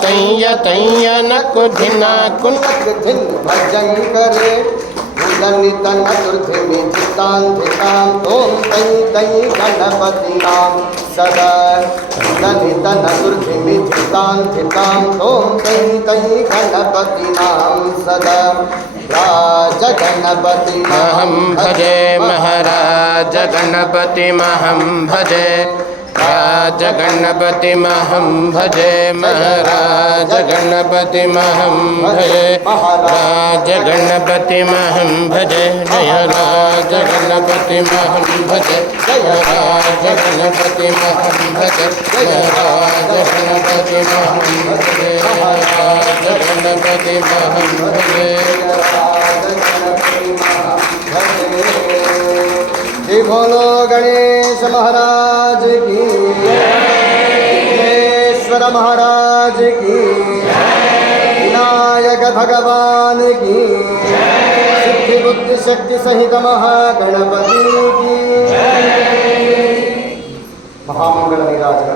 तैय तैय नक धिना कुन धिन भजन करे नित नतुर्धिमि चित्तान्धितां ओम तै तै गणपति नाम सदा नित नतुर्धिमि चित्तान्धितां ओम तै तै गणपति नाम सदा राज गणपति महं भजे महाराज गणपति महं भजे राज गणपति महं भजे महाराज गणपति महं भजे राज गणपति महं भजे जय राज गणपति महं भजे जय राज गणपति महं भजे जय राज गणपति महं भजे राज गणपति महं भजे। जय बोलो गणेश महाराज की विघ्नेश्वर महाराज की विनायक भगवान की सिद्धि बुद्धि शक्ति सहित महागणपति